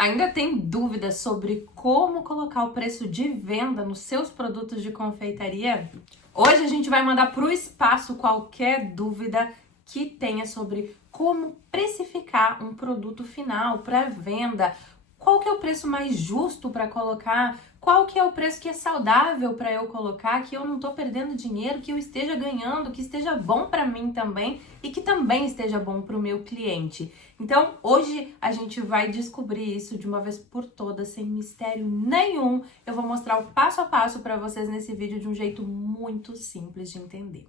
Ainda tem dúvidas sobre como colocar o preço de venda nos seus produtos de confeitaria? Hoje a gente vai mandar para o espaço qualquer dúvida que tenha sobre como precificar um produto final para venda. Qual que é o preço mais justo para colocar? Qual que é o preço que é saudável para eu colocar, que eu não estou perdendo dinheiro, que eu esteja ganhando, que esteja bom para mim também e que também esteja bom para o meu cliente. Então, hoje a gente vai descobrir isso de uma vez por todas, sem mistério nenhum. Eu vou mostrar o passo a passo para vocês nesse vídeo de um jeito muito simples de entender.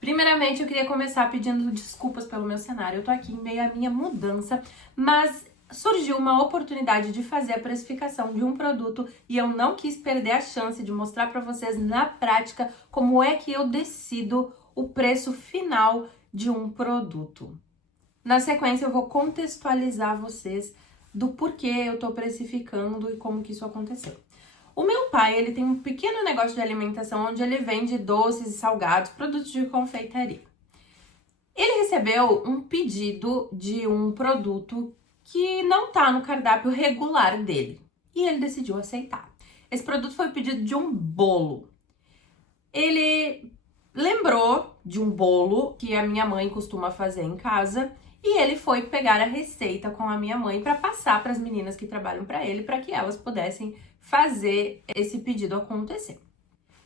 Primeiramente, eu queria começar pedindo desculpas pelo meu cenário. Eu tô aqui em meio à minha mudança, mas surgiu uma oportunidade de fazer a precificação de um produto e eu não quis perder a chance de mostrar para vocês na prática como é que eu decido o preço final de um produto. Na sequência, eu vou contextualizar vocês do porquê eu tô precificando e como que isso aconteceu. O meu pai, ele tem um pequeno negócio de alimentação onde ele vende doces e salgados, produtos de confeitaria. Ele recebeu um pedido de um produto que não tá no cardápio regular dele e ele decidiu aceitar. Esse produto foi o pedido de um bolo. Ele lembrou de um bolo que a minha mãe costuma fazer em casa e ele foi pegar a receita com a minha mãe para passar para as meninas que trabalham para ele, para que elas pudessem fazer esse pedido acontecer.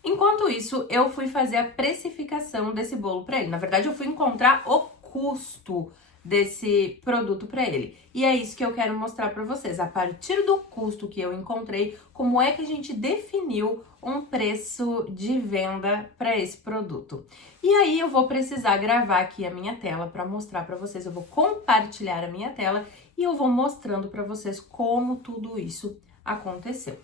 Enquanto isso, eu fui fazer a precificação desse bolo para ele. Na verdade, eu fui encontrar o custo desse produto para ele. E é isso que eu quero mostrar para vocês. A partir do custo que eu encontrei, como é que a gente definiu um preço de venda para esse produto. E aí eu vou precisar gravar aqui a minha tela para mostrar para vocês. Eu vou compartilhar a minha tela e eu vou mostrando para vocês como tudo isso aconteceu.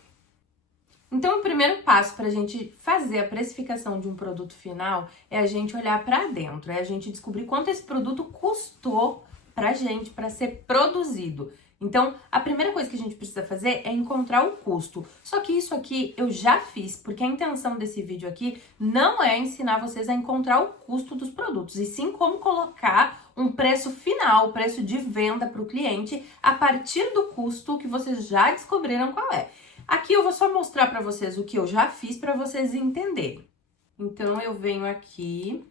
Então, o primeiro passo para a gente fazer a precificação de um produto final é a gente olhar para dentro, é a gente descobrir quanto esse produto custou para a gente, para ser produzido. Então, a primeira coisa que a gente precisa fazer é encontrar o custo. Só que isso aqui eu já fiz, porque a intenção desse vídeo aqui não é ensinar vocês a encontrar o custo dos produtos, e sim como colocar um preço final, o preço de venda para o cliente, a partir do custo que vocês já descobriram qual é. Aqui eu vou só mostrar para vocês o que eu já fiz para vocês entenderem. Então, eu venho aqui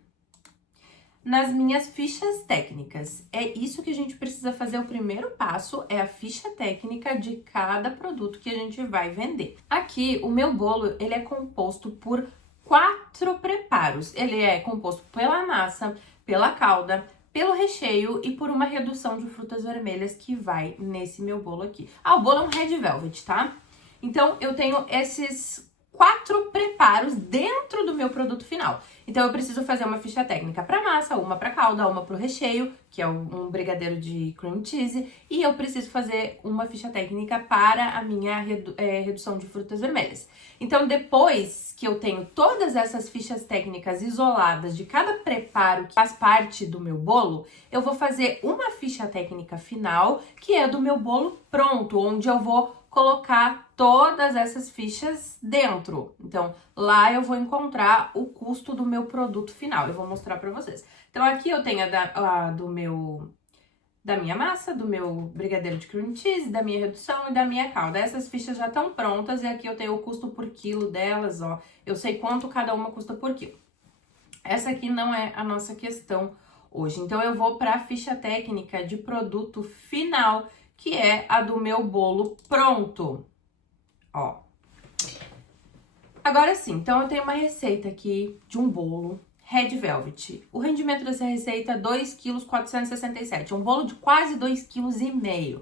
nas minhas fichas técnicas. É isso que a gente precisa fazer. O primeiro passo é a ficha técnica de cada produto que a gente vai vender. Aqui, o meu bolo, ele é composto por 4 preparos. Ele é composto pela massa, pela calda, pelo recheio e por uma redução de frutas vermelhas que vai nesse meu bolo aqui. Ah, o bolo é um Red Velvet, tá? Então, eu tenho esses 4 preparos dentro do meu produto final. Então, eu preciso fazer uma ficha técnica para massa, uma para calda, uma para o recheio, que é um brigadeiro de cream cheese, e eu preciso fazer uma ficha técnica para a minha redução de frutas vermelhas. Então, depois que eu tenho todas essas fichas técnicas isoladas de cada preparo que faz parte do meu bolo, eu vou fazer uma ficha técnica final, que é do meu bolo pronto, onde eu vou colocar todas essas fichas dentro. Então, lá eu vou encontrar o custo do meu produto final. Eu vou mostrar para vocês. Então, aqui eu tenho da minha massa, do meu brigadeiro de cream cheese, da minha redução e da minha calda. Essas fichas já estão prontas e aqui eu tenho o custo por quilo delas, ó. Eu sei quanto cada uma custa por quilo. Essa aqui não é a nossa questão hoje. Então, eu vou para a ficha técnica de produto final, que é a do meu bolo pronto, ó. Agora sim, então eu tenho uma receita aqui de um bolo Red Velvet. O rendimento dessa receita é 2,467 kg, um bolo de quase 2,5 kg.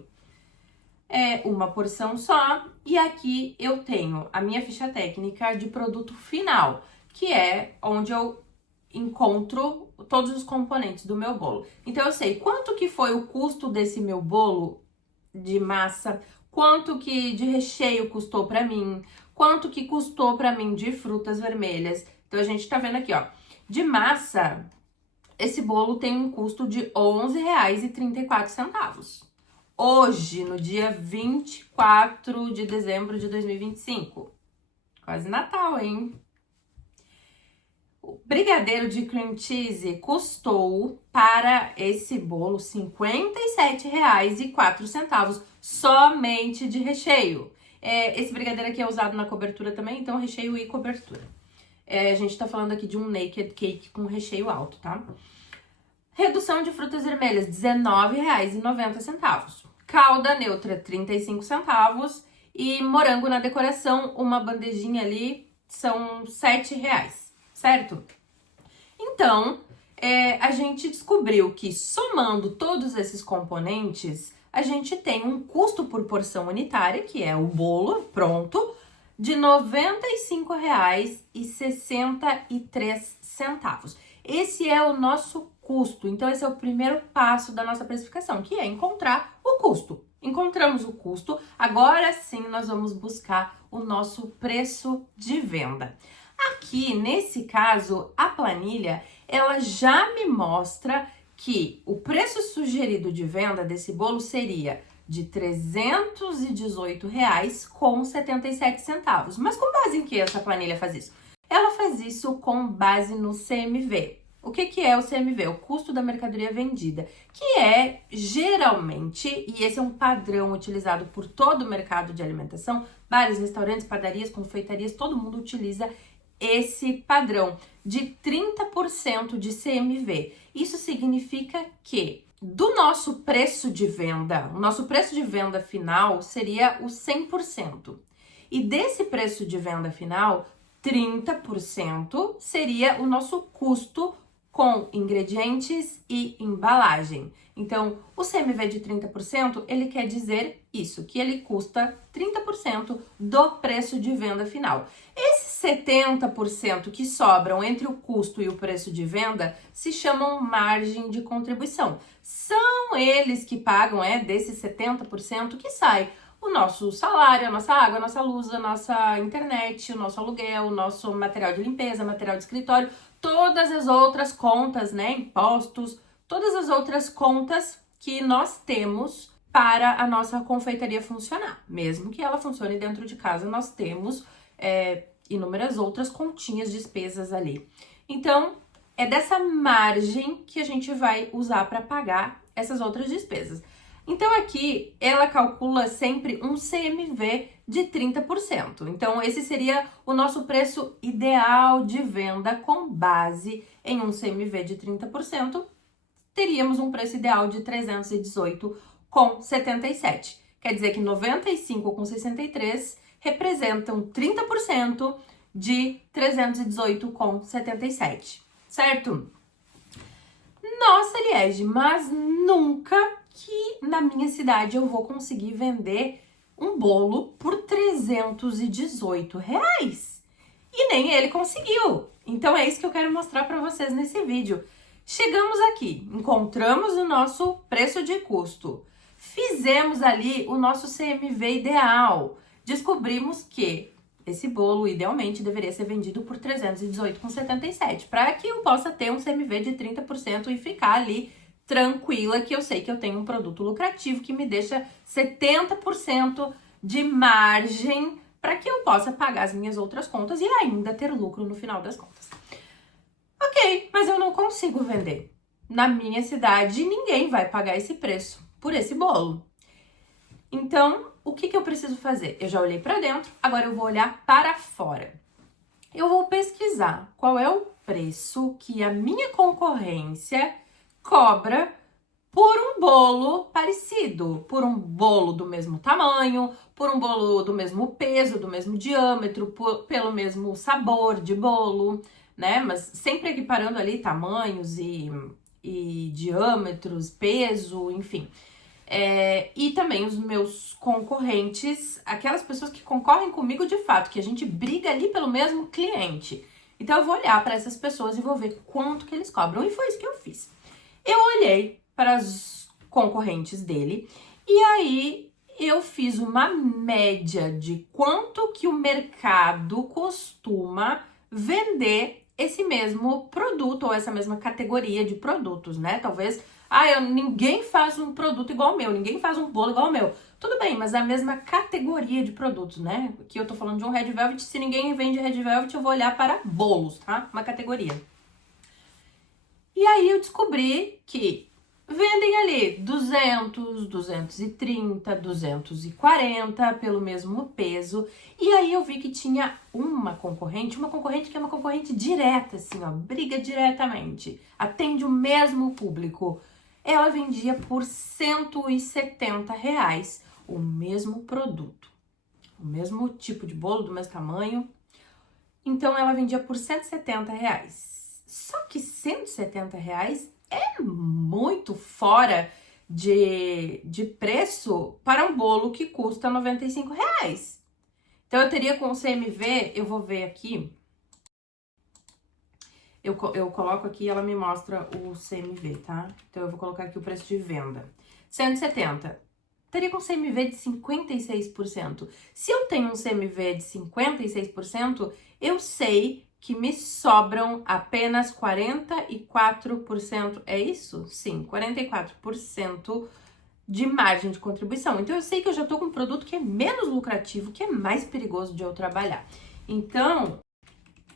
É uma porção só, e aqui eu tenho a minha ficha técnica de produto final, que é onde eu encontro todos os componentes do meu bolo. Então, eu sei quanto que foi o custo desse meu bolo de massa, quanto que de recheio custou pra mim, quanto que custou pra mim de frutas vermelhas. Então, a gente tá vendo aqui, ó, de massa, esse bolo tem um custo de R$ 11,34. Hoje, no dia 24 de dezembro de 2025. Quase Natal, hein? O brigadeiro de cream cheese custou para esse bolo R$ 57,04 somente de recheio. Esse brigadeiro aqui é usado na cobertura também, então recheio e cobertura. A gente tá falando aqui de um naked cake com recheio alto, tá? Redução de frutas vermelhas, R$19,90. Calda neutra, 35 centavos. E morango na decoração, uma bandejinha ali, são R$7, certo? Então, a gente descobriu que somando todos esses componentes, a gente tem um custo por porção unitária, que é o bolo pronto, de R$95,63. Esse é o nosso custo. Então, esse é o primeiro passo da nossa precificação, que é encontrar o custo. Encontramos o custo, agora sim nós vamos buscar o nosso preço de venda. Aqui, nesse caso, a planilha, ela já me mostra que o preço sugerido de venda desse bolo seria de R$318,77. Mas com base em que essa planilha faz isso? Ela faz isso com base no CMV. O que é o CMV? O custo da mercadoria vendida, que é geralmente, e esse é um padrão utilizado por todo o mercado de alimentação, bares, restaurantes, padarias, confeitarias, todo mundo utiliza esse padrão de 30% de CMV. Isso significa que do nosso preço de venda, o nosso preço de venda final seria o 100%. E desse preço de venda final, 30% seria o nosso custo com ingredientes e embalagem. Então, o CMV de 30%, ele quer dizer isso, que ele custa 30% do preço de venda final. Esses 70% que sobram entre o custo e o preço de venda se chamam margem de contribuição. São eles que pagam, desses 70% que sai o nosso salário, a nossa água, a nossa luz, a nossa internet, o nosso aluguel, o nosso material de limpeza, material de escritório, todas as outras contas, impostos, todas as outras contas que nós temos para a nossa confeitaria funcionar. Mesmo que ela funcione dentro de casa, nós temos inúmeras outras continhas, despesas ali. Então, é dessa margem que a gente vai usar para pagar essas outras despesas. Então, aqui, ela calcula sempre um CMV de 30%. Então, esse seria o nosso preço ideal de venda com base em um CMV de 30%. Teríamos um preço ideal de 318,77. Quer dizer que 95,63 representam 30% de 318,77, certo? Nossa, Liege, mas nunca que na minha cidade eu vou conseguir vender um bolo por R$318. E nem ele conseguiu. Então é isso que eu quero mostrar para vocês nesse vídeo. Chegamos aqui, encontramos o nosso preço de custo, fizemos ali o nosso CMV ideal, descobrimos que esse bolo idealmente deveria ser vendido por R$318,77, para que eu possa ter um CMV de 30% e ficar ali tranquila, que eu sei que eu tenho um produto lucrativo que me deixa 70% de margem para que eu possa pagar as minhas outras contas e ainda ter lucro no final das contas. Ok, mas eu não consigo vender. Na minha cidade, ninguém vai pagar esse preço por esse bolo. Então, o que eu preciso fazer? Eu já olhei para dentro, agora eu vou olhar para fora. Eu vou pesquisar qual é o preço que a minha concorrência cobra por um bolo parecido, por um bolo do mesmo tamanho, por um bolo do mesmo peso, do mesmo diâmetro, pelo mesmo sabor de bolo, né? Mas sempre equiparando ali tamanhos e diâmetros, peso, enfim. E também os meus concorrentes, aquelas pessoas que concorrem comigo de fato, que a gente briga ali pelo mesmo cliente. Então eu vou olhar para essas pessoas e vou ver quanto que eles cobram. E foi isso que eu fiz. Eu olhei para os concorrentes dele e aí eu fiz uma média de quanto que o mercado costuma vender esse mesmo produto ou essa mesma categoria de produtos, né? Talvez, ninguém faz um produto igual ao meu, ninguém faz um bolo igual ao meu. Tudo bem, mas é a mesma categoria de produtos, né? Aqui eu tô falando de um Red Velvet, se ninguém vende Red Velvet, eu vou olhar para bolos, tá? Uma categoria. E aí eu descobri que vendem ali 200, 230, 240 pelo mesmo peso. E aí eu vi que tinha uma concorrente que é uma concorrente direta, assim, ó, briga diretamente, atende o mesmo público. Ela vendia por R$ 170 o mesmo produto, o mesmo tipo de bolo, do mesmo tamanho. Então ela vendia por R$ 170. Só que R$ 170 é muito fora de preço para um bolo que custa R$ 95. Então eu teria com o CMV, eu vou ver aqui, eu coloco aqui e ela me mostra o CMV, tá? Então eu vou colocar aqui o preço de venda. 170. Teria com CMV de 56%. Se eu tenho um CMV de 56%, eu sei que me sobram apenas 44%. É isso? Sim, 44% de margem de contribuição. Então eu sei que eu já tô com um produto que é menos lucrativo, que é mais perigoso de eu trabalhar. Então,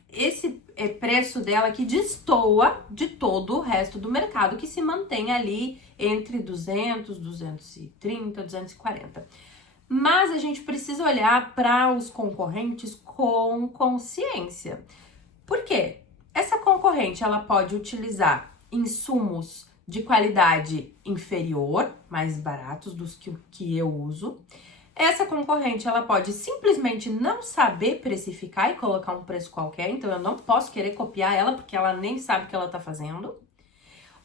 esse preço dela que destoa de todo o resto do mercado, que se mantém ali entre 200, 230, 240. Mas a gente precisa olhar para os concorrentes com consciência. Por quê? Essa concorrente, ela pode utilizar insumos de qualidade inferior, mais baratos dos que eu uso. Essa concorrente, ela pode simplesmente não saber precificar e colocar um preço qualquer, então eu não posso querer copiar ela porque ela nem sabe o que ela tá fazendo.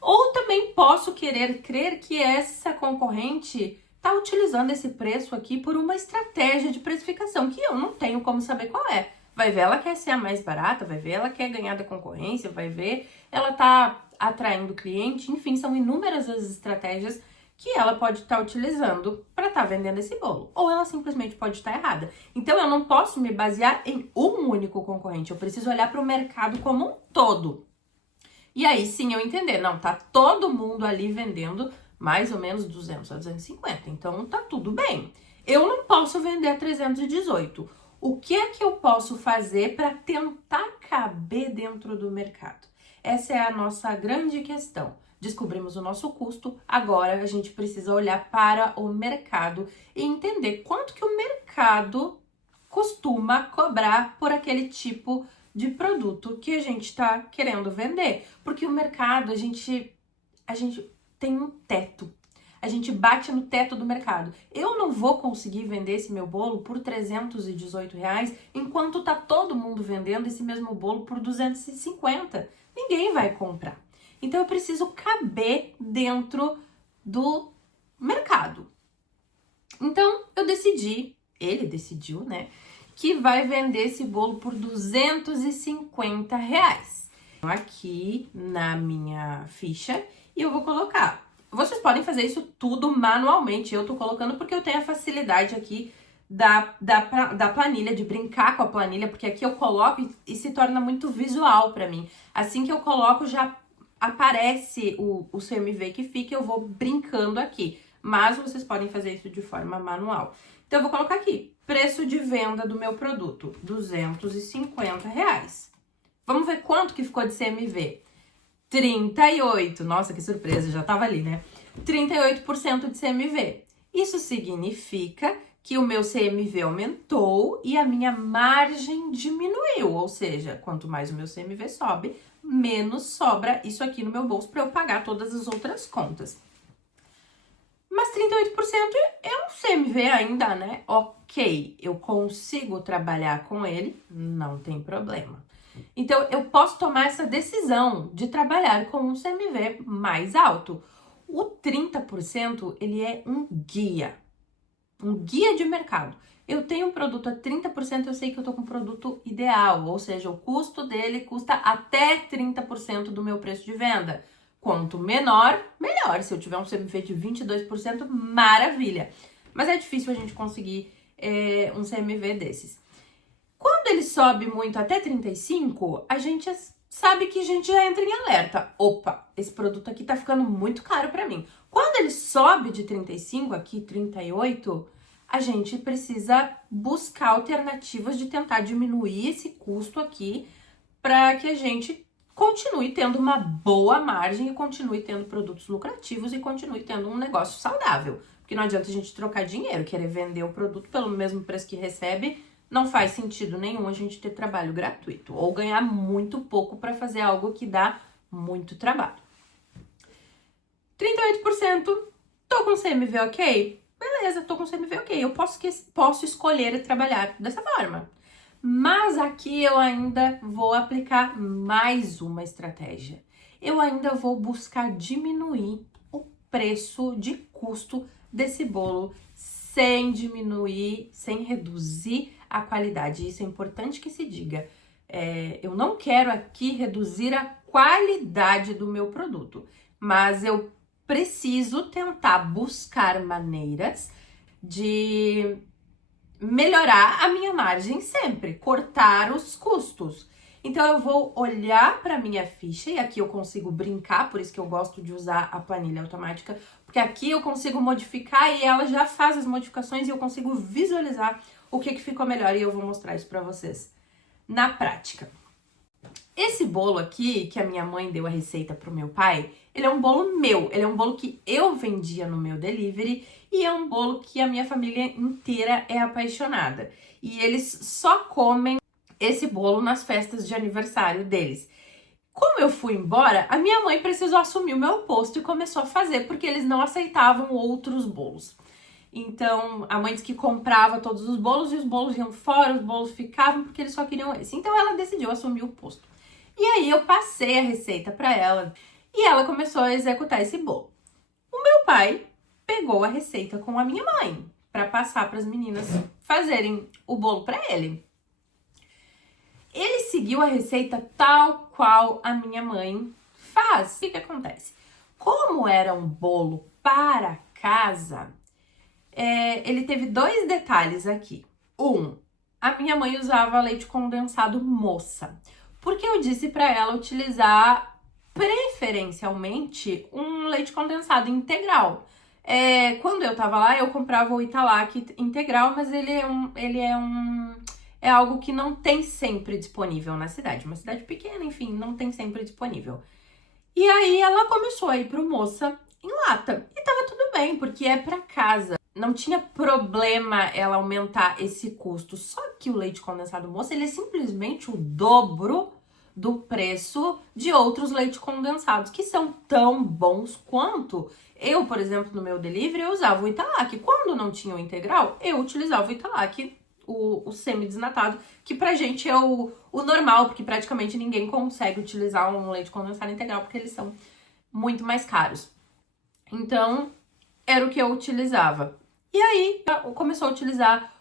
Ou também posso querer crer que essa concorrente tá utilizando esse preço aqui por uma estratégia de precificação que eu não tenho como saber qual é. Vai ver, ela quer ser a mais barata, vai ver, ela quer ganhar da concorrência, vai ver, ela tá atraindo cliente, enfim, são inúmeras as estratégias que ela pode estar utilizando para estar vendendo esse bolo. Ou ela simplesmente pode estar errada. Então eu não posso me basear em um único concorrente, eu preciso olhar para o mercado como um todo. E aí sim eu entender, não, tá todo mundo ali vendendo mais ou menos 200 a 250, então tá tudo bem. Eu não posso vender a 318. O que é que eu posso fazer para tentar caber dentro do mercado? Essa é a nossa grande questão. Descobrimos o nosso custo, agora a gente precisa olhar para o mercado e entender quanto que o mercado costuma cobrar por aquele tipo de produto que a gente está querendo vender. Porque o mercado, a gente tem um teto. A gente bate no teto do mercado. Eu não vou conseguir vender esse meu bolo por R$ 318, enquanto tá todo mundo vendendo esse mesmo bolo por 250. Ninguém vai comprar. Então eu preciso caber dentro do mercado. Então eu decidi, ele decidiu, né, que vai vender esse bolo por R$ 250. Aqui na minha ficha e eu vou colocar. Vocês podem fazer isso tudo manualmente. Eu tô colocando porque eu tenho a facilidade aqui da planilha, de brincar com a planilha, porque aqui eu coloco e se torna muito visual pra mim. Assim que eu coloco, já aparece o CMV que fica, eu vou brincando aqui. Mas vocês podem fazer isso de forma manual. Então eu vou colocar aqui, preço de venda do meu produto, R$ 250. Vamos ver quanto que ficou de CMV. 38, nossa, que surpresa, já tava ali, né? 38% de CMV. Isso significa que o meu CMV aumentou e a minha margem diminuiu, ou seja, quanto mais o meu CMV sobe, menos sobra isso aqui no meu bolso para eu pagar todas as outras contas. Mas 38% é um CMV ainda, né? Ok, eu consigo trabalhar com ele, não tem problema. Então, eu posso tomar essa decisão de trabalhar com um CMV mais alto. O 30%, ele é um guia de mercado. Eu tenho um produto a 30%, eu sei que eu tô com um produto ideal, ou seja, o custo dele custa até 30% do meu preço de venda. Quanto menor, melhor. Se eu tiver um CMV de 22%, maravilha. Mas é difícil a gente conseguir um CMV desses. Quando ele sobe muito até 35, a gente sabe que a gente já entra em alerta. Opa, esse produto aqui tá ficando muito caro para mim. Quando ele sobe de 35, aqui 38, a gente precisa buscar alternativas de tentar diminuir esse custo aqui para que a gente continue tendo uma boa margem e continue tendo produtos lucrativos e continue tendo um negócio saudável. Porque não adianta a gente trocar dinheiro, querer vender o produto pelo mesmo preço que recebe, não faz sentido nenhum a gente ter trabalho gratuito ou ganhar muito pouco para fazer algo que dá muito trabalho. 38%, tô com CMV ok? Beleza, tô com CMV ok, eu posso escolher trabalhar dessa forma. Mas aqui eu ainda vou aplicar mais uma estratégia. Eu ainda vou buscar diminuir o preço de custo desse bolo sem diminuir, sem reduzir a qualidade. Isso é importante que se diga. Eu não quero aqui reduzir a qualidade do meu produto, mas eu preciso tentar buscar maneiras de melhorar a minha margem sempre, cortar os custos. Então eu vou olhar para minha ficha e aqui eu consigo brincar, por isso que eu gosto de usar a planilha automática, porque aqui eu consigo modificar e ela já faz as modificações e eu consigo visualizar o que ficou melhor e eu vou mostrar isso para vocês na prática. Esse bolo aqui, que a minha mãe deu a receita pro meu pai, ele é um bolo meu, ele é um bolo que eu vendia no meu delivery e é um bolo que a minha família inteira é apaixonada. E eles só comem esse bolo nas festas de aniversário deles. Como eu fui embora, a minha mãe precisou assumir o meu posto e começou a fazer, porque eles não aceitavam outros bolos. Então, a mãe disse que comprava todos os bolos e os bolos iam fora, os bolos ficavam porque eles só queriam esse. Então, ela decidiu assumir o posto. E aí, eu passei a receita para ela e ela começou a executar esse bolo. O meu pai pegou a receita com a minha mãe para passar para as meninas fazerem o bolo para ele. Ele seguiu a receita tal qual a minha mãe faz. O que acontece? Como era um bolo para casa, ele teve dois detalhes aqui. A minha mãe usava leite condensado moça, porque eu disse para ela utilizar preferencialmente um leite condensado integral. Quando eu tava lá, eu comprava o Italac integral, mas é algo que não tem sempre disponível na cidade. Uma cidade pequena, enfim, não tem sempre disponível. E aí ela começou a ir pro moça em lata. E tava tudo bem, porque é pra casa. Não tinha problema ela aumentar esse custo. Só que o leite condensado moça, ele é simplesmente o dobro do preço de outros leites condensados, que são tão bons quanto. Eu, por exemplo, no meu delivery, eu usava o Italac. Quando não tinha o integral, eu utilizava o Italac, o semi-desnatado, que pra gente é o normal, porque praticamente ninguém consegue utilizar um leite condensado integral, porque eles são muito mais caros. Então, era o que eu utilizava. E aí, começou a utilizar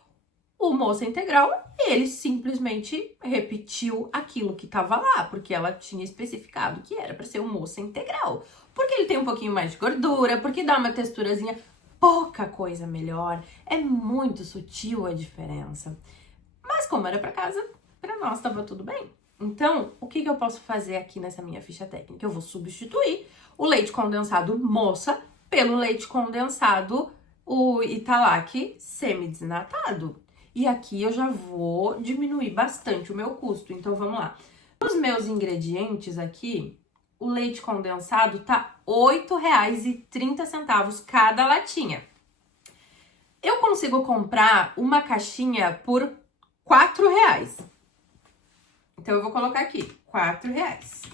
o moça integral e ele simplesmente repetiu aquilo que tava lá, porque ela tinha especificado que era para ser o moça integral. Porque ele tem um pouquinho mais de gordura, porque dá uma texturazinha, pouca coisa melhor, é muito sutil a diferença. Mas como era para casa, para nós tava tudo bem. Então, o que eu posso fazer aqui nessa minha ficha técnica? Eu vou substituir o leite condensado moça pelo leite condensado, o Italac semi-desnatado. E aqui eu já vou diminuir bastante o meu custo. Então, vamos lá. Os meus ingredientes aqui, o leite condensado tá R$ 8,30 cada latinha. Eu consigo comprar uma caixinha por R$ 4,00. Então, eu vou colocar aqui, R$ 4,00.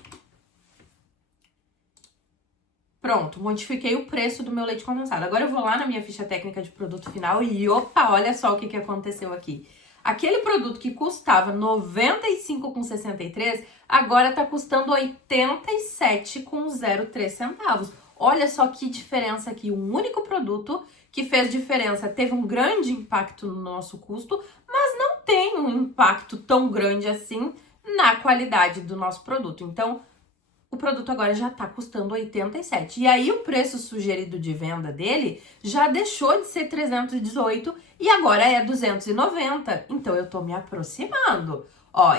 Pronto, modifiquei o preço do meu leite condensado. Agora eu vou lá na minha ficha técnica de produto final e opa, olha só o que aconteceu aqui. Aquele produto que custava R$ 95,63, agora tá custando R$ 87,03 centavos. Olha só que diferença aqui. Um único produto que fez diferença, teve um grande impacto no nosso custo, mas não tem um impacto tão grande assim na qualidade do nosso produto. Então, o produto agora já tá custando 87. E aí o preço sugerido de venda dele já deixou de ser 318 e agora é 290. Então eu tô me aproximando. Ó,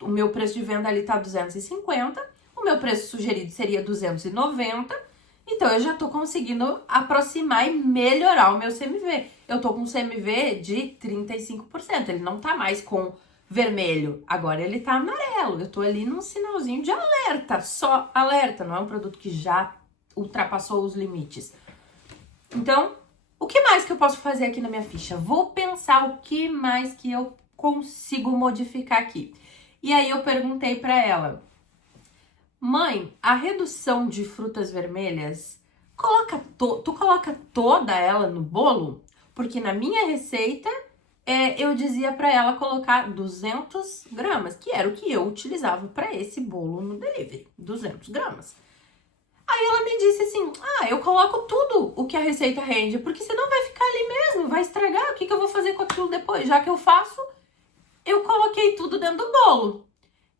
o meu preço de venda ali tá 250, o meu preço sugerido seria 290. Então eu já tô conseguindo aproximar e melhorar o meu CMV. Eu tô com um CMV de 35%, ele não tá mais com vermelho, agora ele tá amarelo. Eu tô ali num sinalzinho de alerta, só alerta, não é um produto que já ultrapassou os limites. Então, o que mais que eu posso fazer aqui na minha ficha? Vou pensar o que mais que eu consigo modificar aqui. E aí eu perguntei para ela: mãe, a redução de frutas vermelhas, tu coloca toda ela no bolo? Porque na minha receita, eu dizia para ela colocar 200 gramas, que era o que eu utilizava para esse bolo no delivery, 200 gramas. Aí ela me disse assim: eu coloco tudo o que a receita rende, porque senão vai ficar ali mesmo, vai estragar, o que eu vou fazer com aquilo depois? Já que eu faço, eu coloquei tudo dentro do bolo.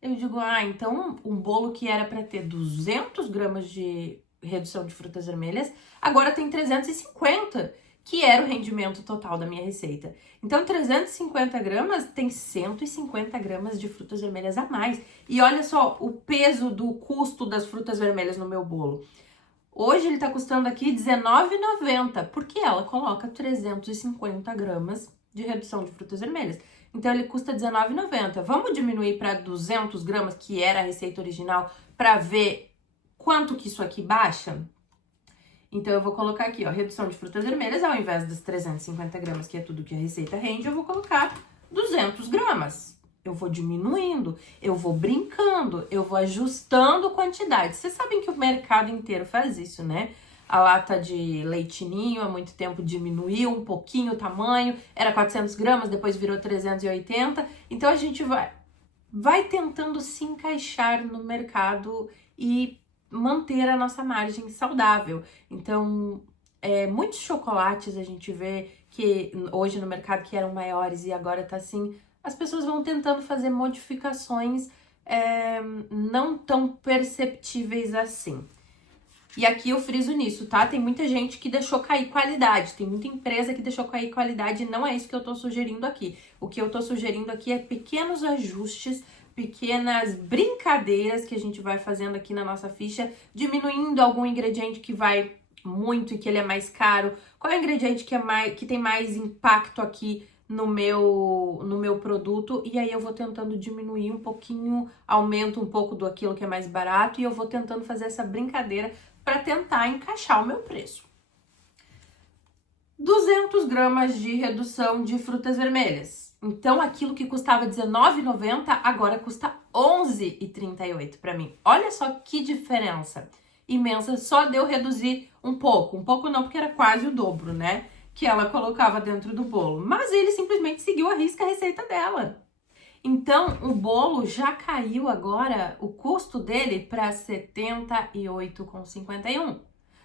Eu digo: então um bolo que era para ter 200 gramas de redução de frutas vermelhas, agora tem 350, que era o rendimento total da minha receita. Então 350 gramas tem 150 gramas de frutas vermelhas a mais. E olha só o peso do custo das frutas vermelhas no meu bolo. Hoje ele tá custando aqui R$19,90, porque ela coloca 350 gramas de redução de frutas vermelhas. Então ele custa R$19,90. Vamos diminuir para 200 gramas, que era a receita original, para ver quanto que isso aqui baixa? Então eu vou colocar aqui, ó, redução de frutas vermelhas, ao invés das 350 gramas, que é tudo que a receita rende, eu vou colocar 200 gramas. Eu vou diminuindo, eu vou brincando, eu vou ajustando quantidade. Vocês sabem que o mercado inteiro faz isso, né? A lata de leite ninho há muito tempo diminuiu um pouquinho o tamanho, era 400 gramas, depois virou 380. Então a gente vai tentando se encaixar no mercado e manter a nossa margem saudável. Então, muitos chocolates a gente vê que hoje no mercado que eram maiores e agora tá assim, as pessoas vão tentando fazer modificações não tão perceptíveis assim. E aqui eu friso nisso, tá? Tem muita gente que deixou cair qualidade, tem muita empresa que deixou cair qualidade e não é isso que eu tô sugerindo aqui. O que eu tô sugerindo aqui é pequenos ajustes, pequenas brincadeiras que a gente vai fazendo aqui na nossa ficha, diminuindo algum ingrediente que vai muito e que ele é mais caro. Qual é o ingrediente que tem mais impacto aqui no meu produto? E aí eu vou tentando diminuir um pouquinho, aumento um pouco do aquilo que é mais barato e eu vou tentando fazer essa brincadeira para tentar encaixar o meu preço. 200 gramas de redução de frutas vermelhas. Então, aquilo que custava R$19,90 agora custa R$11,38 para mim. Olha só que diferença imensa, só de eu reduzir um pouco não, porque era quase o dobro, né, que ela colocava dentro do bolo. Mas ele simplesmente seguiu à risca a receita dela. Então, o bolo já caiu agora, o custo dele, para R$ 78,51.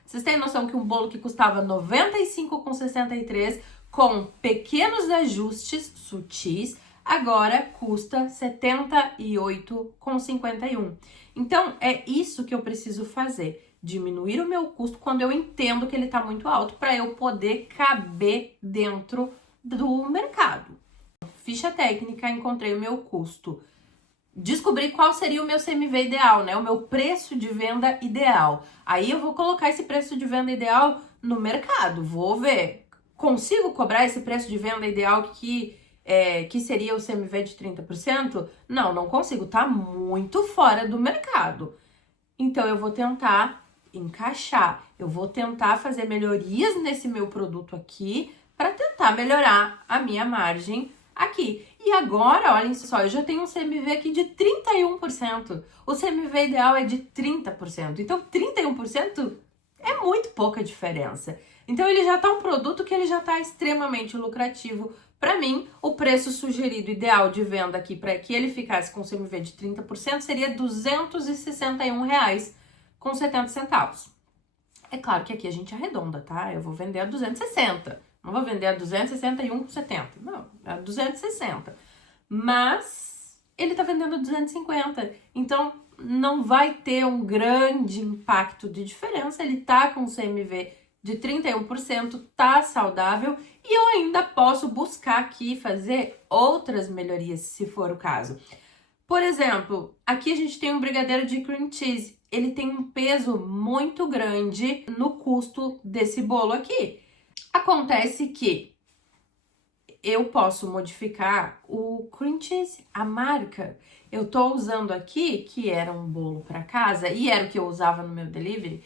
Vocês têm noção que um bolo que custava R$ 95,63, com pequenos ajustes sutis, agora custa R$ 78,51. Então, é isso que eu preciso fazer. Diminuir o meu custo quando eu entendo que ele está muito alto, para eu poder caber dentro do mercado. Ficha técnica, encontrei o meu custo. Descobri qual seria o meu CMV ideal, né? O meu preço de venda ideal. Aí eu vou colocar esse preço de venda ideal no mercado. Vou ver. Consigo cobrar esse preço de venda ideal que seria o CMV de 30%? Não consigo. Tá muito fora do mercado. Então eu vou tentar encaixar. Eu vou tentar fazer melhorias nesse meu produto aqui para tentar melhorar a minha margem aqui. E agora, olhem só, eu já tenho um CMV aqui de 31%. O CMV ideal é de 30%. Então, 31% é muito pouca diferença. Então, ele já tá um produto que ele já tá extremamente lucrativo. Para mim, o preço sugerido ideal de venda aqui para que ele ficasse com CMV de 30% seria R$ 261,70. É claro que aqui a gente arredonda, tá? Eu vou vender a 260. Não vou vender a 261,70. Não, a 260. Mas ele tá vendendo a 250. Então, não vai ter um grande impacto de diferença. Ele tá com CMV de 31%, tá saudável. E eu ainda posso buscar aqui fazer outras melhorias, se for o caso. Por exemplo, aqui a gente tem um brigadeiro de cream cheese. Ele tem um peso muito grande no custo desse bolo aqui. Acontece que eu posso modificar o cream cheese, a marca. Eu tô usando aqui, que era um bolo para casa, e era o que eu usava no meu delivery,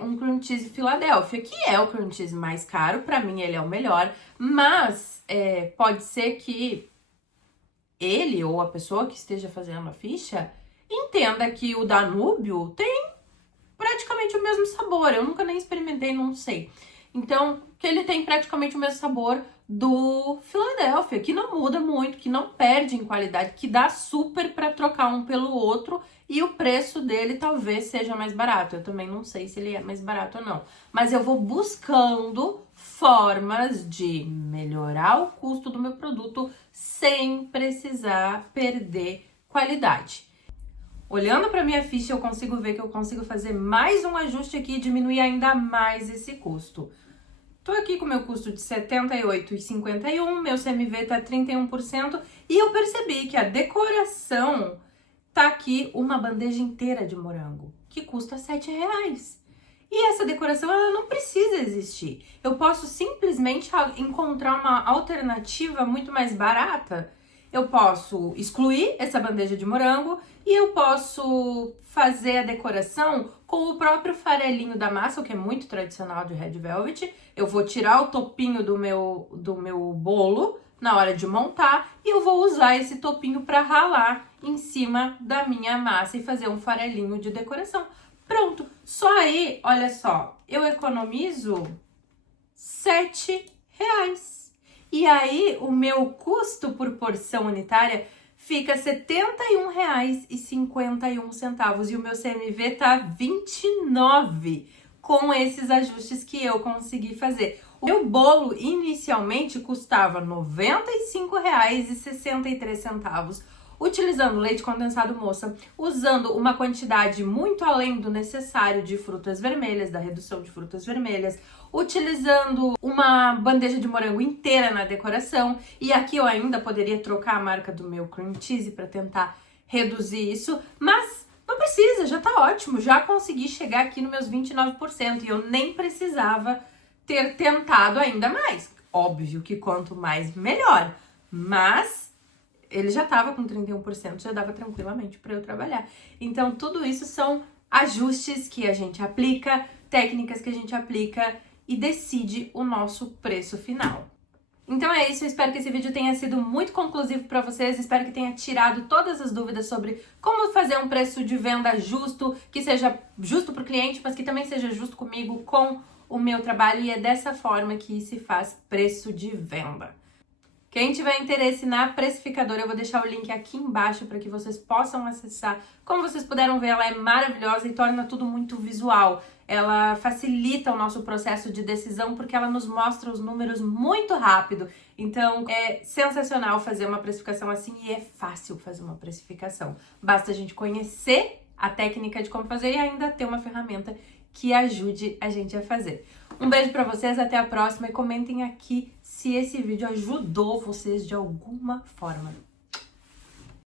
um cream cheese Philadelphia, que é o cream cheese mais caro, para mim ele é o melhor, mas pode ser que ele ou a pessoa que esteja fazendo a ficha entenda que o Danúbio tem praticamente o mesmo sabor. Eu nunca nem experimentei, não sei. Então, que ele tem praticamente o mesmo sabor do Philadelphia, que não muda muito, que não perde em qualidade, que dá super para trocar um pelo outro e o preço dele talvez seja mais barato. Eu também não sei se ele é mais barato ou não. Mas eu vou buscando formas de melhorar o custo do meu produto sem precisar perder qualidade. Olhando para minha ficha, eu consigo ver que eu consigo fazer mais um ajuste aqui e diminuir ainda mais esse custo. Tô aqui com meu custo de R$ 78,51, meu CMV tá 31% e eu percebi que a decoração tá aqui uma bandeja inteira de morango, que custa R$ 7,00. E essa decoração, ela não precisa existir. Eu posso simplesmente encontrar uma alternativa muito mais barata. Eu posso excluir essa bandeja de morango e eu posso fazer a decoração com o próprio farelinho da massa, o que é muito tradicional de Red Velvet. Eu vou tirar o topinho do meu bolo na hora de montar e eu vou usar esse topinho para ralar em cima da minha massa e fazer um farelinho de decoração. Pronto, só aí, olha só, eu economizo R$ 7,00. E aí, o meu custo por porção unitária fica R$ 71,51 e o meu CMV tá 29 com esses ajustes que eu consegui fazer. O meu bolo inicialmente custava R$ 95,63, utilizando leite condensado moça, usando uma quantidade muito além do necessário de frutas vermelhas, da redução de frutas vermelhas, utilizando uma bandeja de morango inteira na decoração, e aqui eu ainda poderia trocar a marca do meu cream cheese para tentar reduzir isso, mas não precisa, já tá ótimo, já consegui chegar aqui nos meus 29% e eu nem precisava ter tentado ainda mais. Óbvio que quanto mais, melhor, mas ele já tava com 31%, já dava tranquilamente para eu trabalhar. Então, tudo isso são ajustes que a gente aplica, técnicas que a gente aplica e decide o nosso preço final. Então é isso, eu espero que esse vídeo tenha sido muito conclusivo para vocês, espero que tenha tirado todas as dúvidas sobre como fazer um preço de venda justo, que seja justo para o cliente, mas que também seja justo comigo, com o meu trabalho, e é dessa forma que se faz preço de venda. Quem tiver interesse na precificadora, eu vou deixar o link aqui embaixo para que vocês possam acessar. Como vocês puderam ver, ela é maravilhosa e torna tudo muito visual. Ela facilita o nosso processo de decisão porque ela nos mostra os números muito rápido. Então, é sensacional fazer uma precificação assim e é fácil fazer uma precificação. Basta a gente conhecer a técnica de como fazer e ainda ter uma ferramenta que ajude a gente a fazer. Um beijo pra vocês, até a próxima e comentem aqui se esse vídeo ajudou vocês de alguma forma.